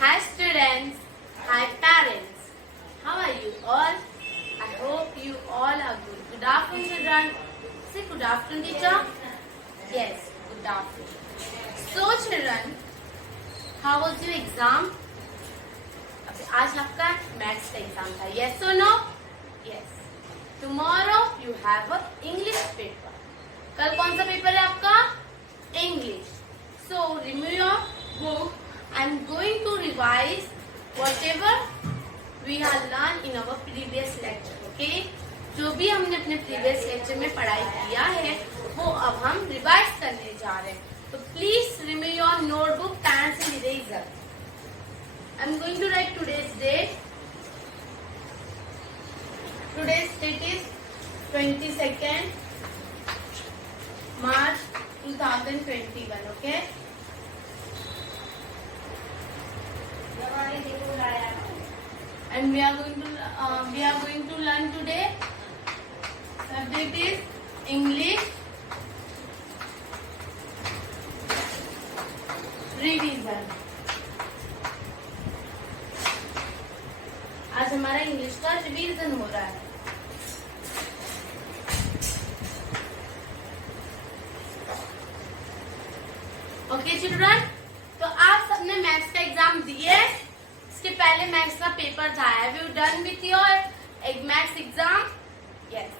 Hi students, hi parents. How are you all? I hope you all are good. Good afternoon children. Say good afternoon teacher. Yes, good afternoon. So children, how was your exam? अभी आज आपका maths का exam था. Yes or no? Yes. Tomorrow you have a English paper. कल कौन सा paper है आपका? English. So remove your book. I'm going to revise whatever we have learned in our previous lecture. Okay? जो भी हमने अपने previous lecture में पढ़ाई किया है वो अब हम रिवाइज करने जा रहे हैं. तो please remove your notebook, pens and eraser. I'm going to write today's date. Today's date is 22nd March 2021. Okay? And we are going to learn today. Subject is English revision. आज हमारा English का revision हो रहा है. Okay children, तो आप सबने maths का एग्जाम दिए. इसके पहले मैथ्स का पेपर था. Have you done with your maths exam? Yes,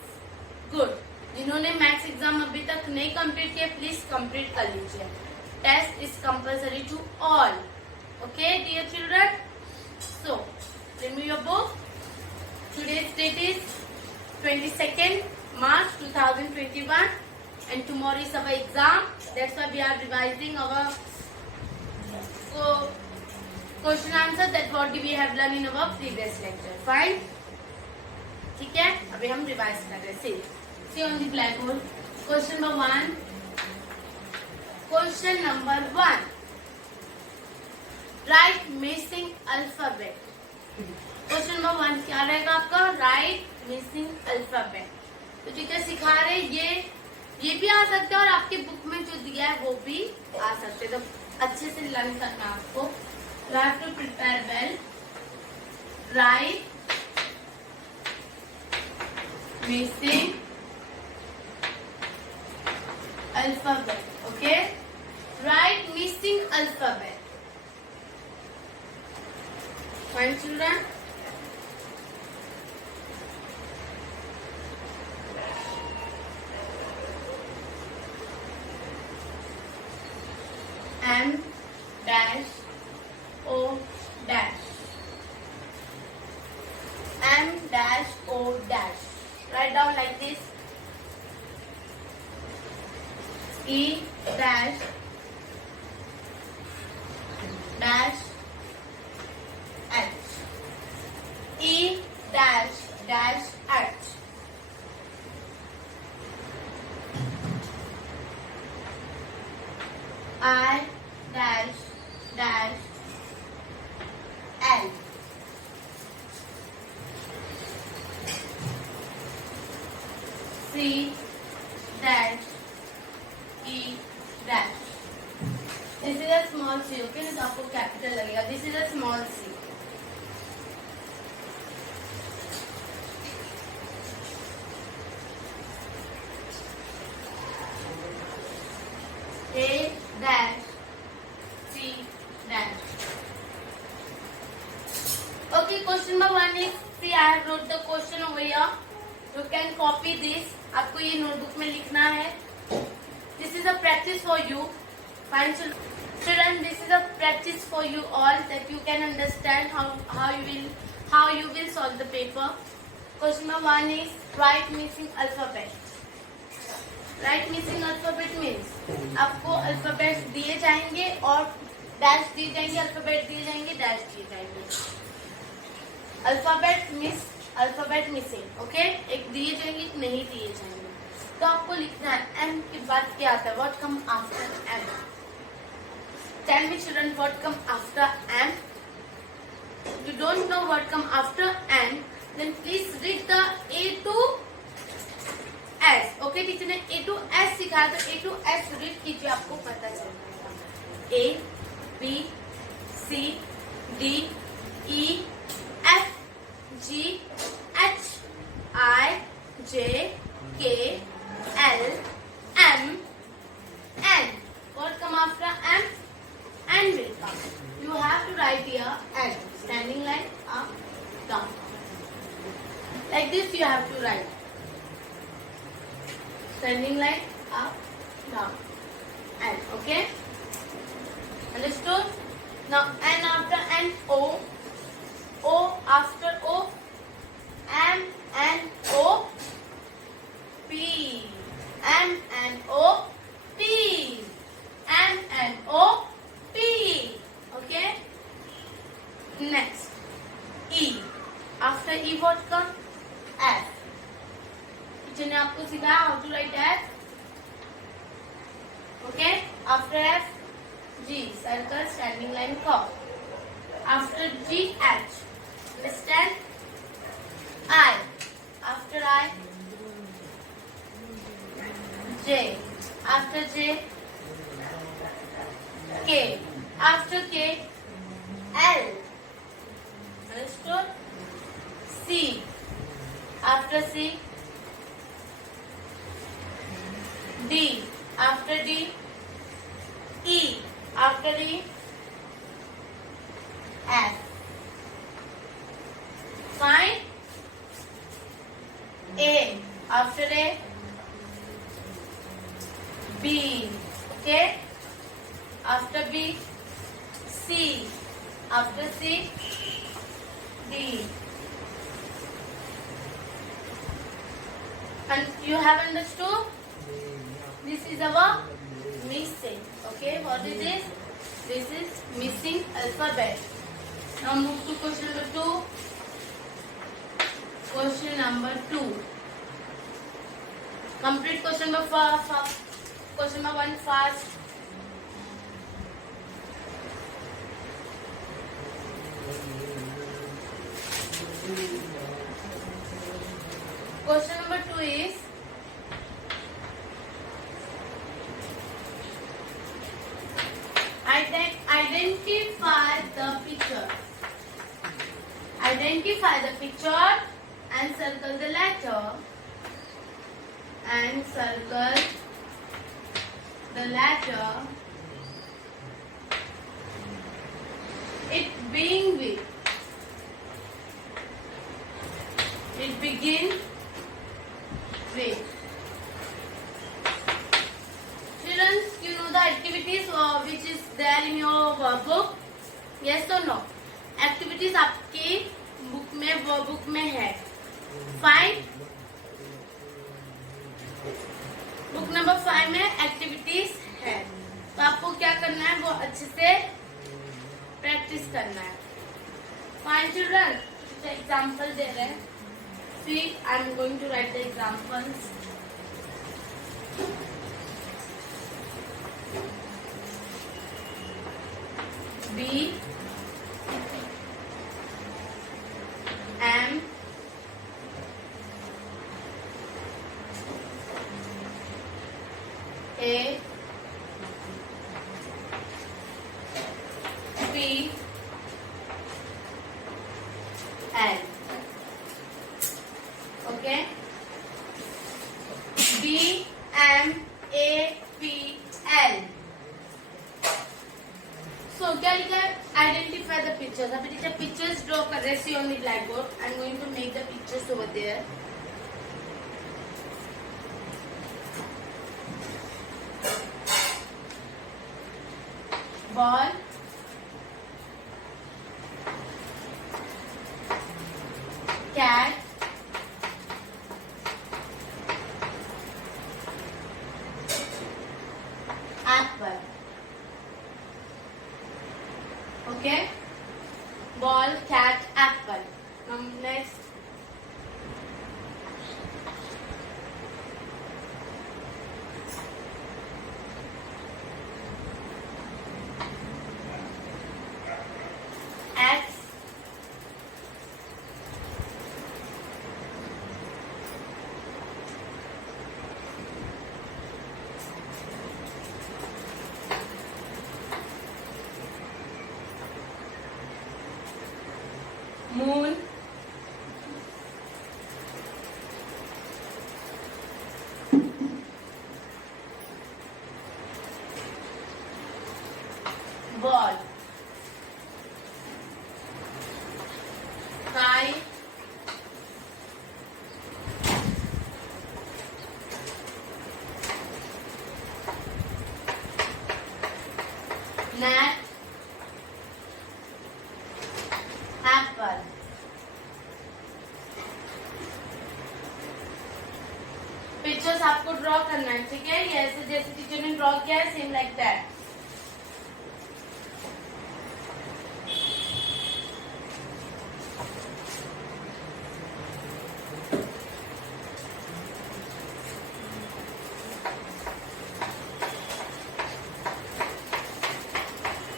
good. जिन्होंने मैथ्स एग्जाम अभी तक नहीं कंप्लीट किया प्लीज कंप्लीट कर लीजिए. Test is compulsory to all. Okay dear children, so remove your book. Today's date is 22nd March 2021 and tomorrow is our exam. That's why we are revising our question answer that what we have learned in our previous lecture. Fine? ठीक है, अभी हम revise कर रहे हैं. See on the blackboard. Question number 1. Question number 1. Write missing alphabet. Question number 1 क्या रहेगा आपका? Right missing alphabet. तो टीचर सिखा रहे ये भी आ सकते हैं और आपके बुक में जो दिया है वो भी आ सकते हैं. तो अच्छे से लर्न करना आपको. You have to prepare well. Write missing alphabet. Okay, write missing alphabet. Fine children. M dash O dash. M dash O dash. Write down like this. E dash dash H. E dash dash H. I dash dash L. C dash E dash. This is a small c. Okay, तो आपको capital लगेगा. This is a small c. A dash C dash. Okay, question number 1 is, see I have wrote the question over here. You can copy this. आपको ये notebook में लिखना है. This is a practice for you. Fine children, this is a practice for you all that you can understand how you will solve the paper. Question number 1 is write missing alphabet. Right missing alphabet means आपको alphabet दिए जाएंगे और dash दिए जाएंगे, alphabet दिए जाएंगे, dash दिए जाएंगे. Alphabet missing. ओके, एक दिए जाएंगे एक नहीं दिए जाएंगे. तो आपको लिखना है एम के बाद क्या आता है. What come after M? Tell me children, what come after M? You don't know what come after M, then please read the A to S. Okay, teacher ने ए टू एस सिखाया तो ए to S reed कीजिए, आपको पता चल जाएगा. A B C D, E, F, G, H, I, J, K, L, M, N. What come after M? N will come. You have to write here N. Standing line up, down. Like this you have to write. Standing line up, down. N. Okay? Understood? Now N after N, O. O after O, M, N, O, P. M, N, O, P. M, N, O, P. Okay? Next, E. After E what come? F. Teacher ने आपको सिखाया how to write F. Okay? After F, G. Circle, standing line, curve. After G, H. Understand? I. After I, J. After J, K. After K, L. Understood? C. After C, D. After D, E. After E, F. Fine? A. After A, B. Okay? After B, C. After C, D. And you have understood? This is our missing. Okay, what is this? This is missing alphabet. Now move to question number 2. Question number 2. Complete question number 1 fast. Question number 2 is identify the picture. Identify the picture and circle the letter. And circle the letter. It being with. It begin with. Children, you know the activities which is there in your book? Yes or no? Activities आपके book में है. Fine. Book number 5 में activities है. तो आपको क्या करना है, वो अच्छे से प्रैक्टिस करना है. फाइन चिल्ड्रन, एग्जाम्पल दे रहे हैं. See, I am going to write the examples. B, M, A, B, L. Okay? B, M, A, P, L. So, क्या लिखा है? Identify the pictures. अभी टीचर pictures draw कर रहे हैं on the blackboard. I'm going to make the pictures over there. Ball, cat, apple. Okay? Ball, cat, apple. Next. X, moon, ball, kite, net, apple. Pictures आपको draw करना है, ठीक है? ये ऐसे जैसे टीचर ने ड्रॉ किया है, same like that.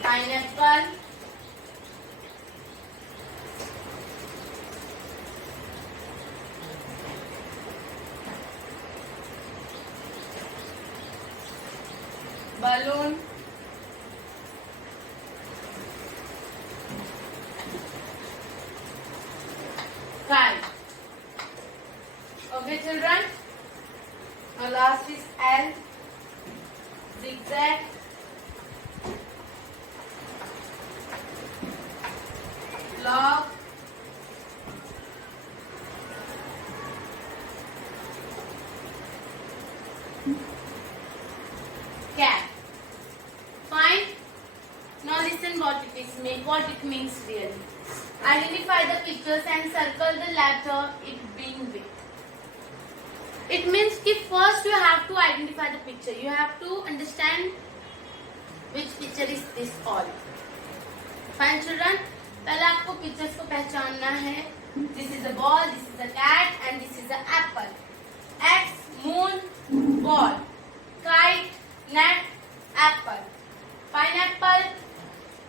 Pineapple, balloon, kite. Okay, children. Now last is L, zigzag, log, cat. Fine. Now listen what it means really. Identify the pictures and circle the letter it being with. It means कि first you have to identify the picture. You have to understand which picture is this all. Fine children. पहले आपको pictures को पहचानना है. This is a ball, this is a cat, and this is an apple. X, moon, ball, kite, net, apple, pineapple,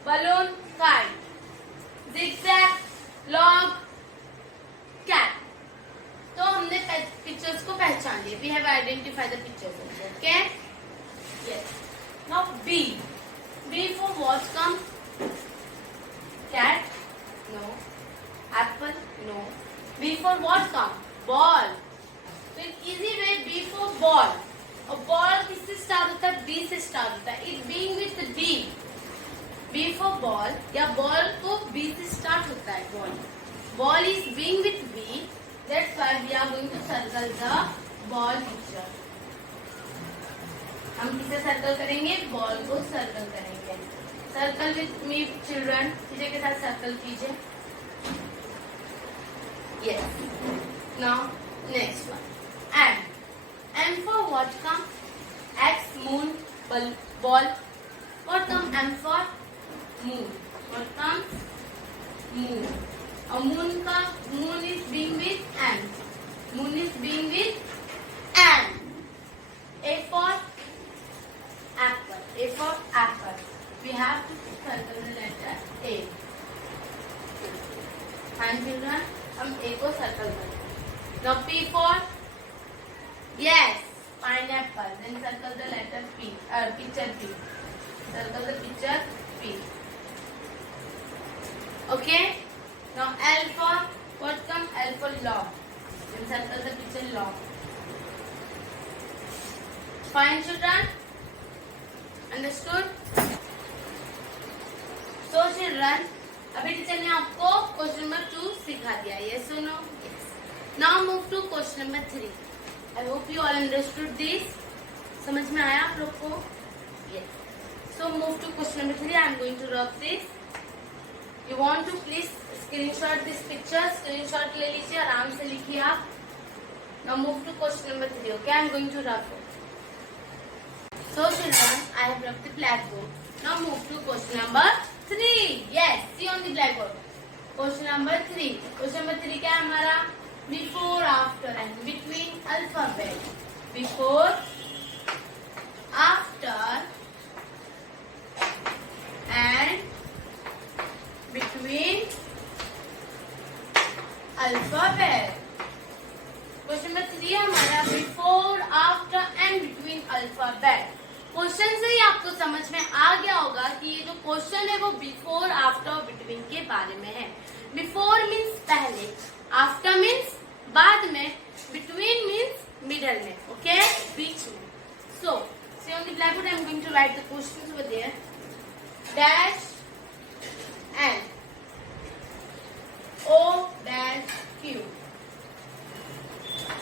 balloon, kite, zigzag, log, cat. तो हमने pictures को पहचान लिया. We have identified the pictures. Okay? Yes. Now B. B for what come? Cat? No. Apple? No. B for what come? Ball. So in easy way B for ball. और ball किससे start होता है? B से start होता है. It being with B. B for ball या ball को B से स्टार्ट होता है. Ball is being with B. That's why we are going to circle the ball picture. हम किसे सर्कल करेंगे? बॉल को सर्कल करेंगे. Circle with me children. किसी के साथ सर्कल कीजिए. Yes. Now next one. And M for what come? X, moon, ball. What come M for? Moon. What comes? Moon. A moon is being with M. Moon is being with M. A for apple. A for apple. We have to circle the letter A. Fine children. हम A को circle करें. Now P for yes, pineapple. Then circle the letter P. Picture P. Circle the picture P. Okay. Now L for what come? L for log. Then circle the picture log. Fine children. Understood? So children, अभी teacher ने आपको question number 2 सिखा दिया. Yes or no? Yes. Now move to question number 3. I hope you all understood this. समझ में आया आप लोग को? Yes. So move to question number 3. I am going to rub this. You want to please screenshot this picture. Screenshot ले लीजिए, आराम से लिखिए आप. Now move to question number 3. Okay, I am going to rub it. So children, I have rubbed the blackboard. Now move to question number 3. Yes, see on the blackboard. Question number 3. Question number 3 क्या है हमारा? Before, after and between alphabet. Before, after and between alphabet. Question number 3 हमारा before, after and between alphabet. Question से ही आपको समझ में आ गया होगा कि ये जो क्वेश्चन है वो बिफोर, आफ्टर, बिटवीन के बारे में है। बिफोर मीन्स पहले, आफ्टर मीन्स बाद में, बिटवीन मीन्स मिडल में, ओके, बीच में। So, see on the blackboard I am going to write the questions over there. Dash and O dash Q.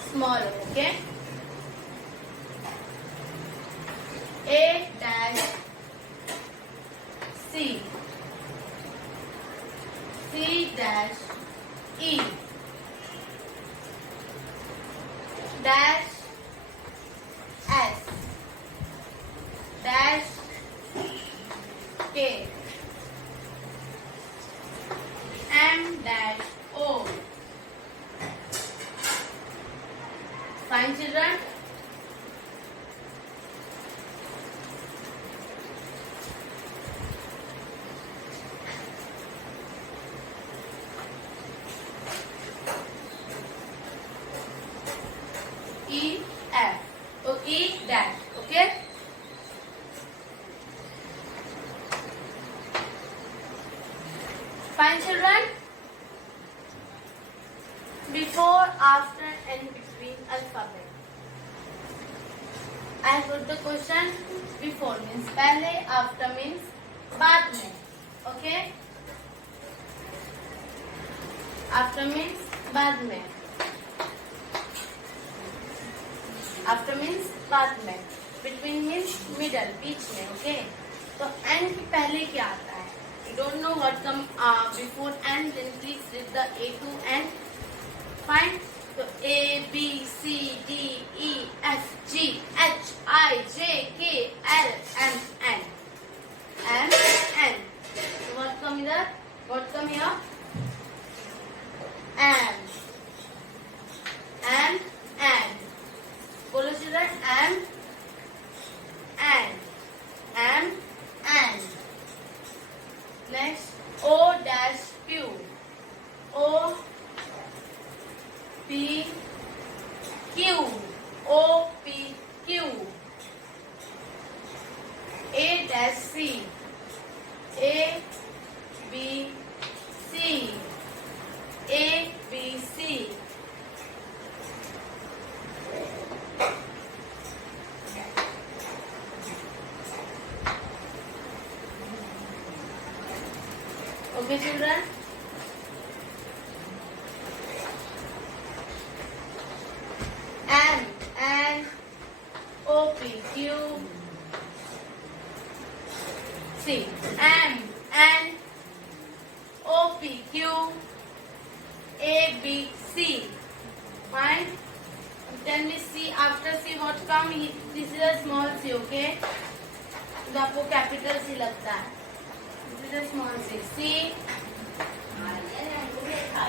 Small, okay. A dash C. C dash E. Dash S. Dash K. M dash O. Fine, children. E F. Oh, E dash. Okay. Fine, children. Before, after, and between alphabet. I put the question. Before means पहले, after means बाद में. Okay. After means बाद में. After means बाद में. Between means middle, बीच में. Okay. तो and के पहले क्या आता है? You don't know what come before and, then please read the A to N. Fine. So A, B, C, D, E, F, G, H, I, J, K, L, M, N. M, N. So what come here? What come here? M. M, N. बोलो children. M, N. M, N. Next, O dash Q. O, P, Q. O, P, Q. A dash C. A, B, C. A, B, C. Okay, children. M, N, O, P, Q, C. M, N, O, P, Q, A, B, C. Fine. Then we see after C what come. This is a small C, okay? तो आपको capital C लगता है. This is a small C. C,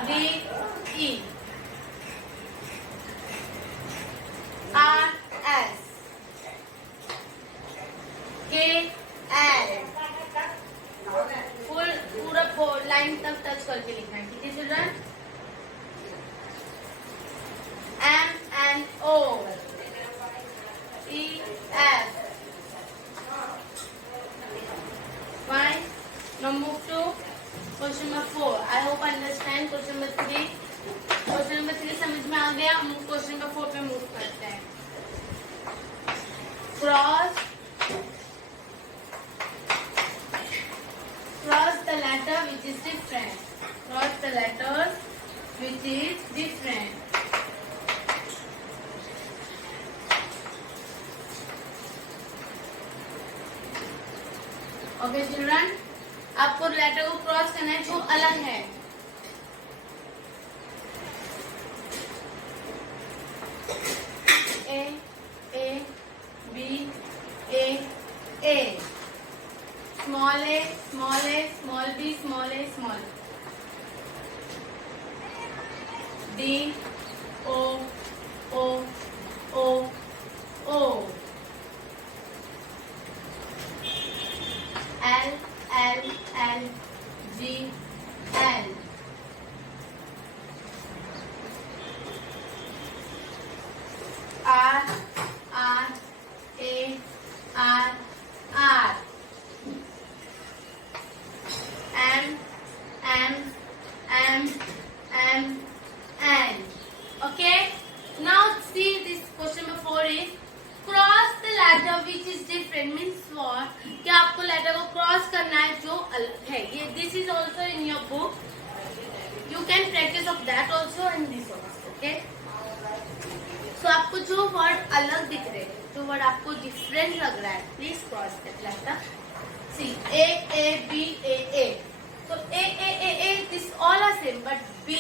D, E. R, S. K, L. पूरा line तक touch करके लिखना है, ठीक है children? M, N, O. E, F. Fine. Now move to question number 4. I hope I understand question number 3. Question number 3 समझ में आ गया. हम क्वेश्चन नंबर 4 पे मूव करते हैं. Cross the letter which is different. Cross the letters which is different. Okay children, आपको letter को cross करना है जो अलग है. A, B, A. Small a, small b, small a, small. D, O, O. L, G, L. R, A, R. M, You can practice of that also and this also. Okay. So आपको जो word अलग दिख रहे हैं, जो word आपको different लग रहा है, please cross like that. See, A, B, A. So A, this all are same, but B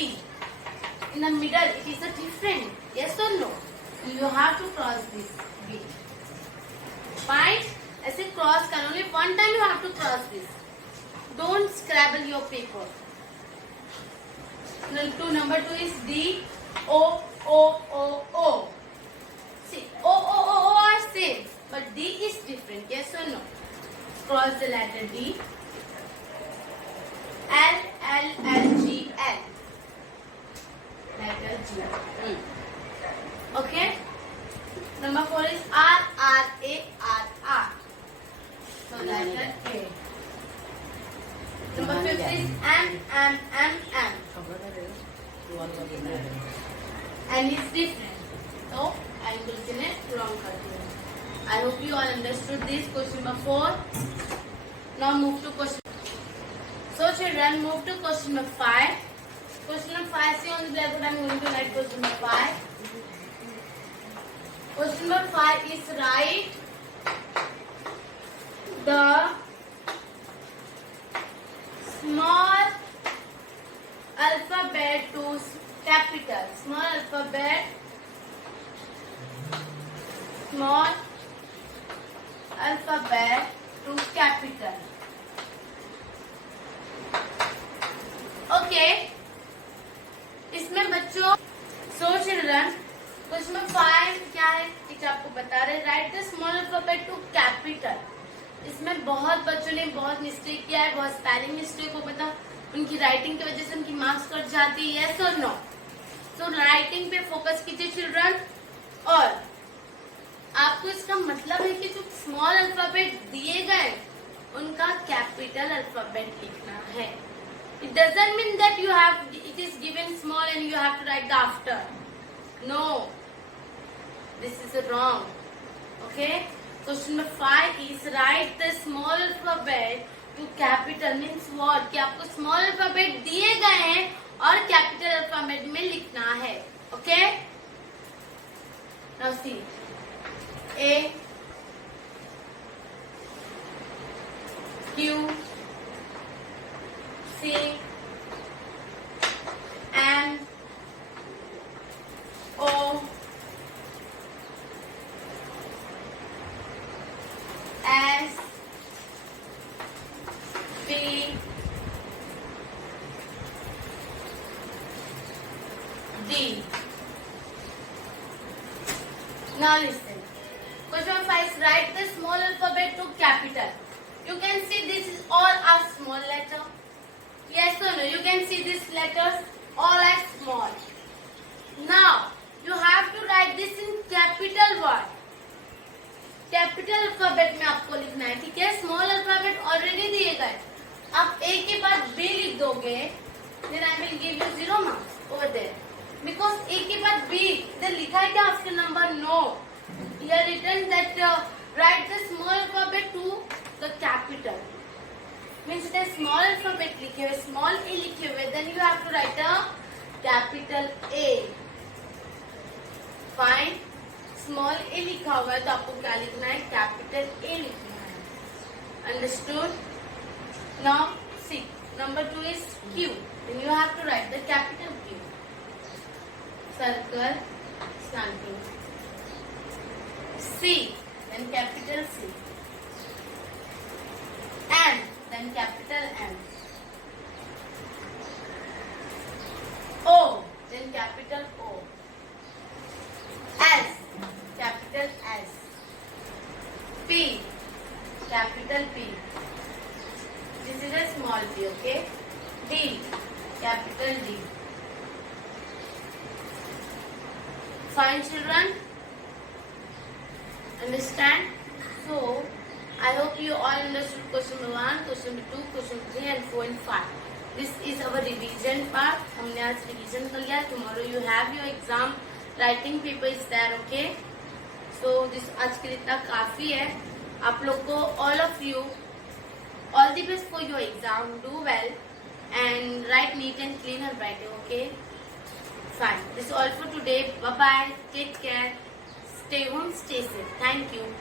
in the middle it is a different. Yes or no? You have to cross this B. Fine. ऐसे cross कर, only one time you have to cross this. Don't scrabble your paper. Number 2 is D, O. See, O are same, but D is different. Yes or no? Cross the letter D. L, G, L. Letter G. Okay. Number 4 is R, A. So letter A. Number 5 is M. And it's different. So I will select wrong color. I hope you all understood this. Question number 4. Now move to question. So children, move to question number 5. Question number 5. See on the blackboard, I am going to write question number 5. Question number 5 is write the small alphabet to capital. Small alphabet to capital. Okay. इसमें बच्चों so children question number 5 क्या है, teacher आपको बता रहे, write the small alphabet to capital. इसमें बहुत बच्चों ने बहुत मिस्टेक किया है, बहुत स्पेलिंग मिस्टेक हो, पता उनकी राइटिंग की वजह से उनकी मार्क्स कट जाती है. यस और नो? तो राइटिंग पे फोकस कीजिए चिल्ड्रन. और आपको इसका मतलब है कि जो स्मॉल अल्फाबेट दिए गए उनका कैपिटल अल्फाबेट लिखना है. It doesn't mean that you have it is given small and you have to write the after. No, this is wrong. Okay. Question number 5 is write the small alphabet to capital. Means what, कि आपको small alphabet दिए गए हैं और capital alphabet में लिखना है. Okay. Now see A, Q, C, M, O, S, P, D. Now listen. Question 5 is write the small alphabet to capital. You can see this is all are small letter. Yes or no? You can see these letters all are small. Now you have to write this in capital word. Capital alphabet में आपको लिखना है. ठीक है. Small alphabet already दिए गए. आप A के बाद B लिख दोगे, then I will give you 0 marks over there. Because A के बाद B इधर लिखा है क्या after number? No. Here written that write the small alphabet to the capital. Means the small alphabet लिखे हुए, small a लिखे हुए, then you have to write a capital A. Fine. Small a लिखा हुआ है तो आपको क्या लिखना है? Capital A लिखना है. Understood? Now see, number 2 is Q. Then you have to write the capital Q. Circle, slanting. C, then capital C. M, then capital M. O, then capital O. S, capital S. P, capital P. This is a small p, okay? D, capital D. Fine, children? Understand? So, I hope you all understood question number 1, question number 2, question 3 and 4 and 5. This is our revision part. हमने आज revision कर लिया. Tomorrow you have your exam. Writing paper is there, okay? So, this आज के लिए इतना काफी है. आप लोग को all of you all the best for your exam. Do well. and write neat and clean handwriting. Okay? Fine. This is all for today. Bye bye. Take care. Stay home. Stay safe. Thank you.